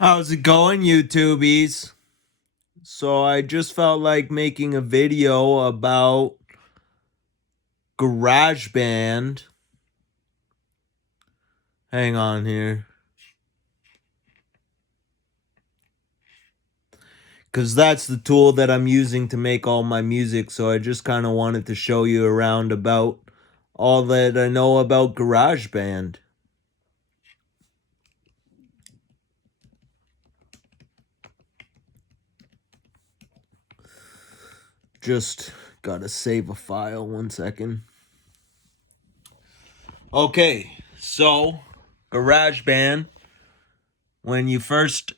How's it going, YouTubies? So I just felt like making a video about GarageBand. Hang on here. Because that's the tool that I'm using to make all my music. So I just kind of wanted to show you around about all that I know about GarageBand. Just gotta save a file, 1 second. Okay, so GarageBand, when you first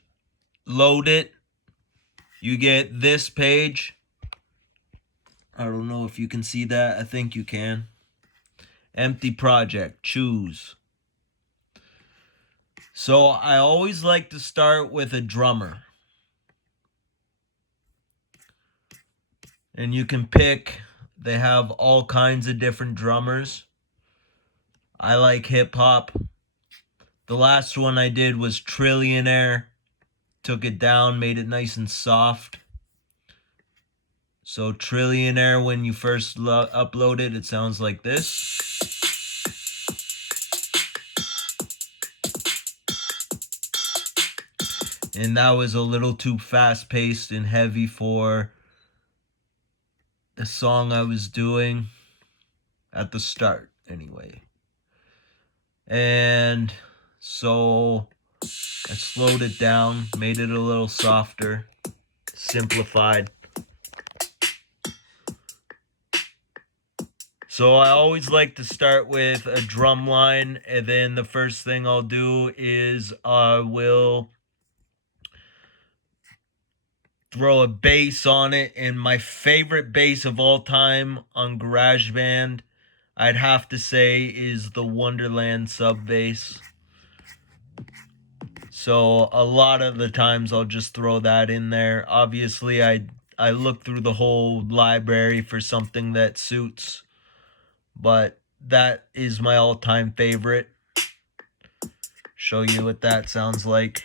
load it, you get this page. I don't know if you can see that. I think you can. Empty project. Choose. So I always like to start with a drummer. And you can pick. They have all kinds of different drummers. I like hip hop. The last one I did was Trillionaire. Took it down, made it nice and soft. So Trillionaire, when you first upload it, it sounds like this. And that was a little too fast-paced and heavy for the song I was doing at the start, anyway. And so I slowed it down, made it a little softer, simplified. So I always like to start with a drum line, and then the first thing I'll do is I will throw a bass on it. And my favorite bass of all time on GarageBand, I'd have to say, is the Wonderland sub bass. So a lot of the times I'll just throw that in there. Obviously, I look through the whole library for something that suits, but that is my all-time favorite. Show you what that sounds like.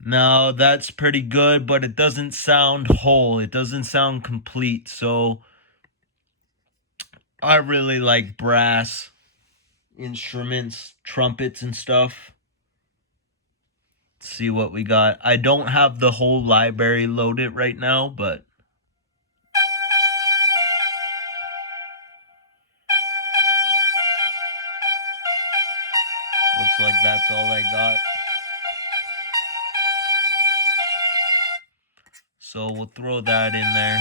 Now that's pretty good, but it doesn't sound whole. It doesn't sound complete. So I really like brass instruments, trumpets and stuff. Let's see what we got. I don't have the whole library loaded right now, but looks like that's all I got. So we'll throw that in there.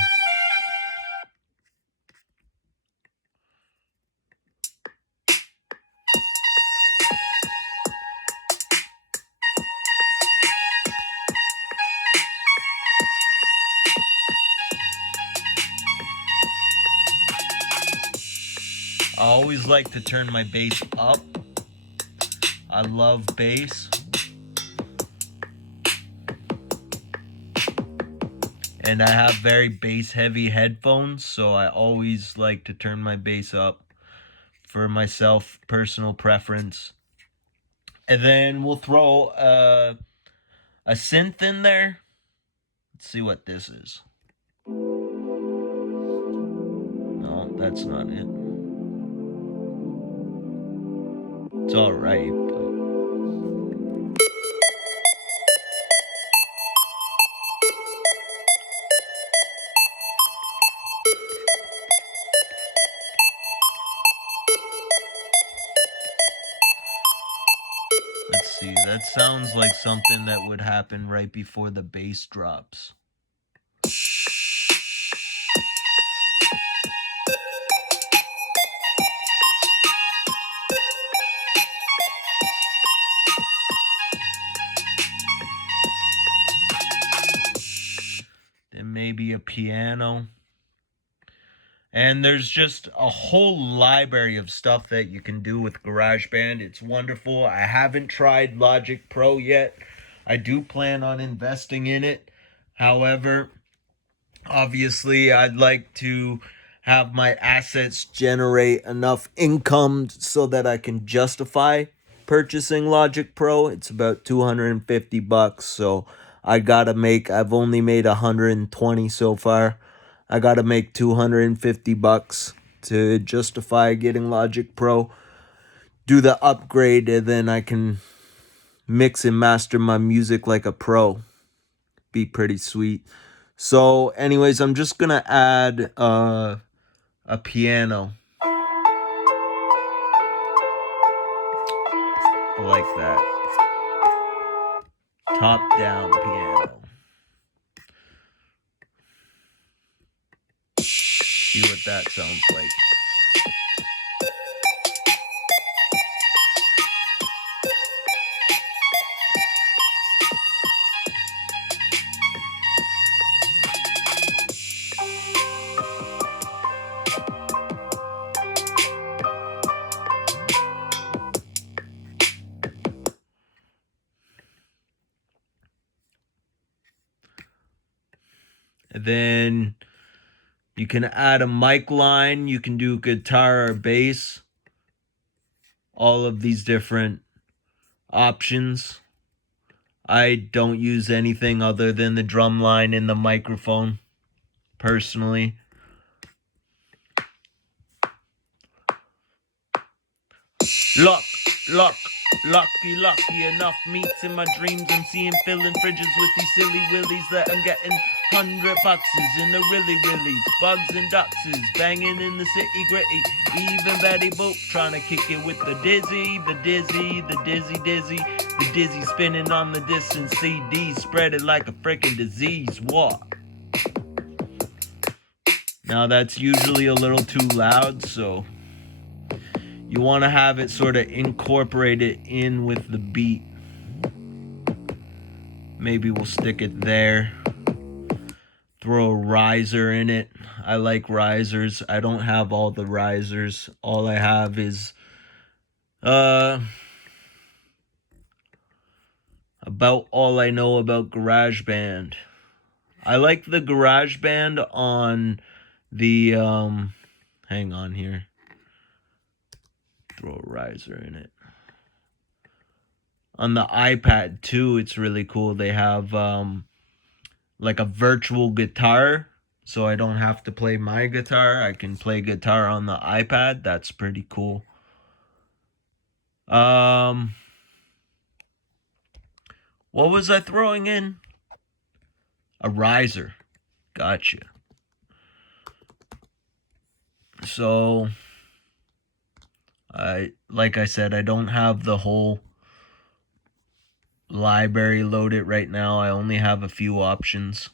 I always like to turn my bass up. I love bass. And I have very bass heavy headphones, so I always like to turn my bass up for myself, personal preference. And then we'll throw a synth in there. Let's see what this is. No, that's not it. It's alright, but let's see. That sounds like something that would happen right before the bass drops. Then maybe a piano. And there's just a whole library of stuff that you can do with GarageBand. It's wonderful. I haven't tried Logic Pro yet. I do plan on investing in it. However, obviously, I'd like to have my assets generate enough income so that I can justify purchasing Logic Pro. It's about $250, so I've only made 120 so far. I gotta make $250 to justify getting Logic Pro. Do the upgrade, and then I can mix and master my music like a pro. Be pretty sweet. So, anyways, I'm just gonna add a piano. I like that. Top down piano. See what that sounds like. And then you can add a mic line. You can do guitar or bass. All of these different options. I don't use anything other than the drum line and the microphone, personally. Lucky enough meets in my dreams. I'm seeing filling fridges with these silly willies that I'm getting $100 in the willies. Bugs and duckses banging in the city gritty. Even Betty Boop trying to kick it with the dizzy spinning on the distant CD, spread it like a freaking disease. What? Now that's usually a little too loud, so you want to have it sort of incorporated in with the beat. Maybe we'll stick it there. Throw a riser in it. I like risers. I don't have all the risers. All I have is about all I know about GarageBand. I like the GarageBand on the hang on here. Throw a riser in it. On the iPad too, it's really cool. They have like a virtual guitar, so I don't have to play my guitar. I can play guitar on the iPad. That's pretty cool. What was I throwing in? A riser. Gotcha. So like I said, I don't have the whole library loaded right now. I only have a few options.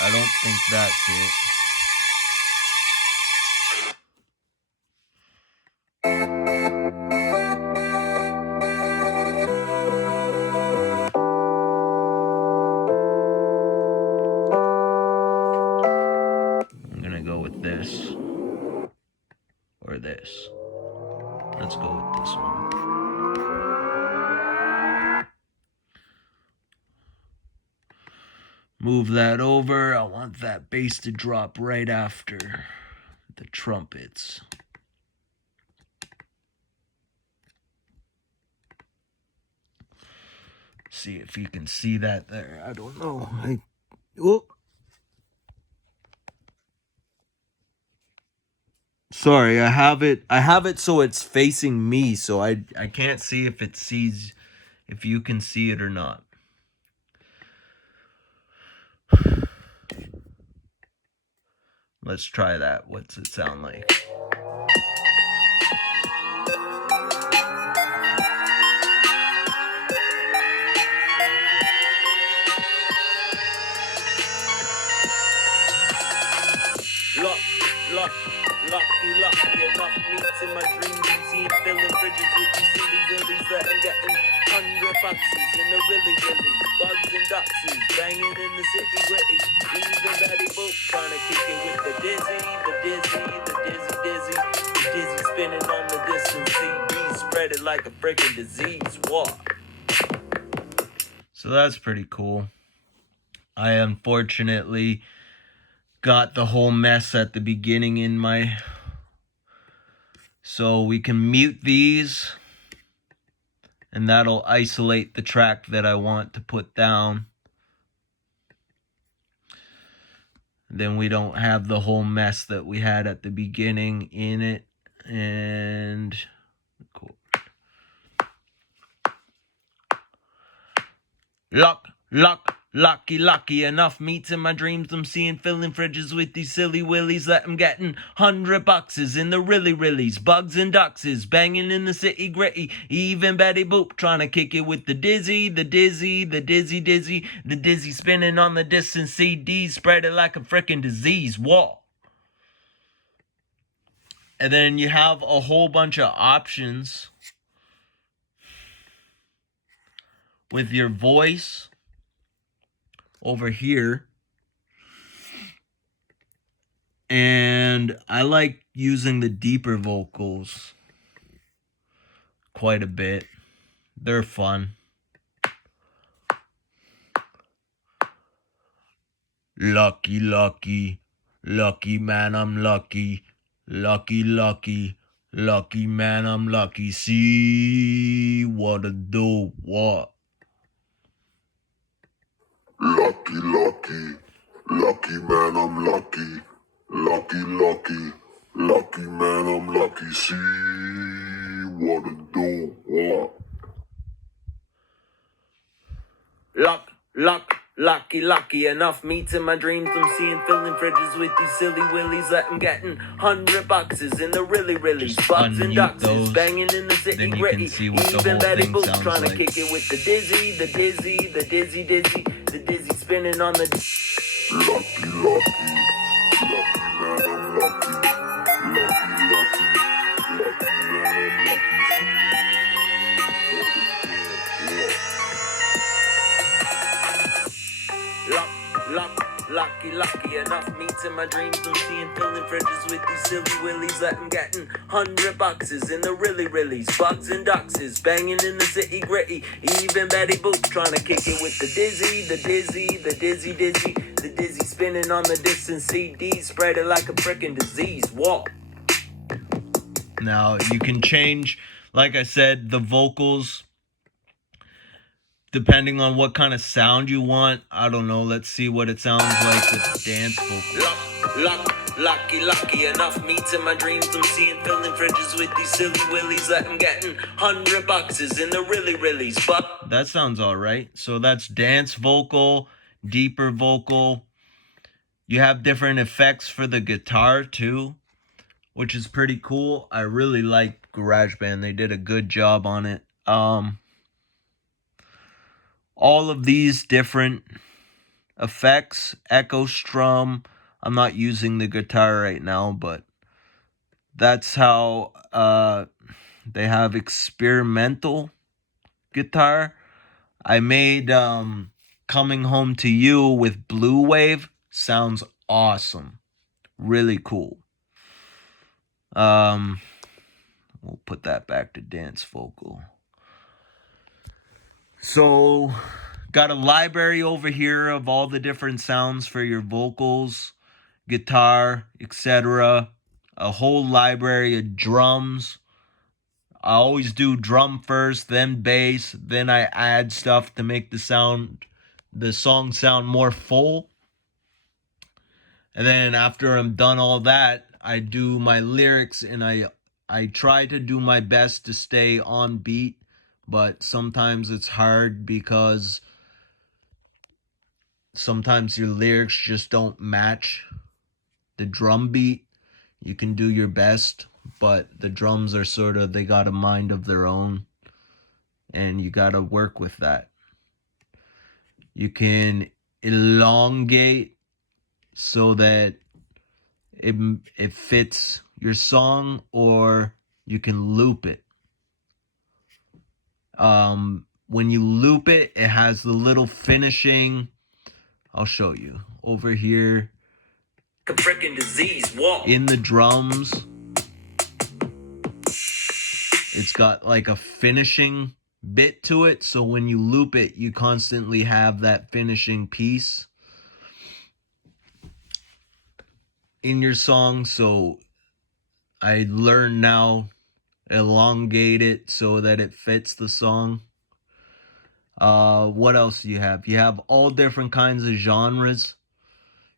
I don't think that's it. I'm gonna go with this or this. Let's go with this one. Move that over. I want that bass to drop right after the trumpets. See if you can see that there. I don't know. Sorry, I have it so it's facing me, so I can't see if you can see it or not. Let's try that. What's it sound like? Lucky enough meets in my dreams. I'm seeing filling fridges with these silly willies that I'm getting $100 boxes in the really, bugs and ducksies, banging in the city gritty. Even Betty Boop trying to kick it with the dizzy, the dizzy spinning on the distance CD, spread it like a freaking disease. What? So that's pretty cool. I unfortunately got the whole mess at the beginning in my... So we can mute these, and that'll isolate the track that I want to put down. Then we don't have the whole mess that we had at the beginning in it. And cool. Lucky enough meats in my dreams. I'm seeing filling fridges with these silly willies that I'm getting $100 in the really, bugs and duckses, banging in the city gritty. Even Betty Boop trying to kick it with the dizzy, the dizzy spinning on the distant CD, spread it like a freaking disease. Whoa. And then you have a whole bunch of options with your voice over here. And I like using the deeper vocals quite a bit. They're fun. Lucky man, I'm lucky. Lucky man, I'm lucky. See what I do, what? Lucky man, I'm lucky. Lucky man, I'm lucky. See what I do, what? Lucky enough meats in my dreams. I'm seeing filling fridges with these silly willies that I'm getting $100 in the really, bugs and ducksies, banging in the city gritty. Even Betty Boop trying to kick it with the dizzy, the dizzy spinning on the... Lucky man, I'm lucky. Lucky man, I'm lucky. Lucky enough meats in my dreams. I'm seeing filling fridges with these silly willies that I'm getting $100 in the really, bugs and duckses, banging in the city gritty. Even Betty Boop trying to kick it with the dizzy, the dizzy spinning on the distant CD, spread it like a freaking disease. Whoa. Now you can change, like I said, the vocals depending on what kind of sound you want. I don't know. Let's see what it sounds like with dance vocals. Lucky enough meats in my dreams. I'm seeing filling fridges with these silly willies that I'm getting $100 in the really, but that sounds all right. So that's dance vocal, deeper vocal. You have different effects for the guitar too, which is pretty cool. I really like GarageBand. They did a good job on it. All of these different effects, echo strum. I'm not using the guitar right now, but that's how they have experimental guitar. I made Coming Home to You with Blue Wave. Sounds awesome. Really cool. We'll put that back to dance vocal. So, got a library over here of all the different sounds for your vocals, guitar, etc. A whole library of drums. I always do drum first, then bass, then I add stuff to make the song sound more full. And then after I'm done all that, I do my lyrics, and I try to do my best to stay on beat. But sometimes it's hard because sometimes your lyrics just don't match the drum beat. You can do your best, but the drums are they got a mind of their own, and you got to work with that. You can elongate so that it fits your song, or you can loop it. when you loop it, it has the little finishing. I'll show you over here. A freaking disease walk. In the drums, it's got like a finishing bit to it. So when you loop it, you constantly have that finishing piece in your song. So I learned now, elongate it so that it fits the song. What else do you have? You have all different kinds of genres.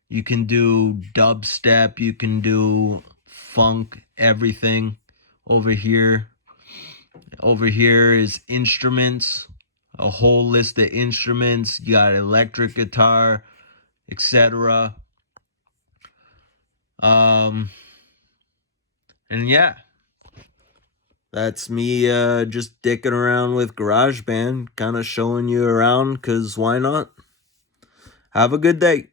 You can do dubstep, you can do funk, everything over here. Over here is instruments, a whole list of instruments. You got electric guitar, etc. And yeah, that's me just dicking around with GarageBand, kind of showing you around, because why not? Have a good day.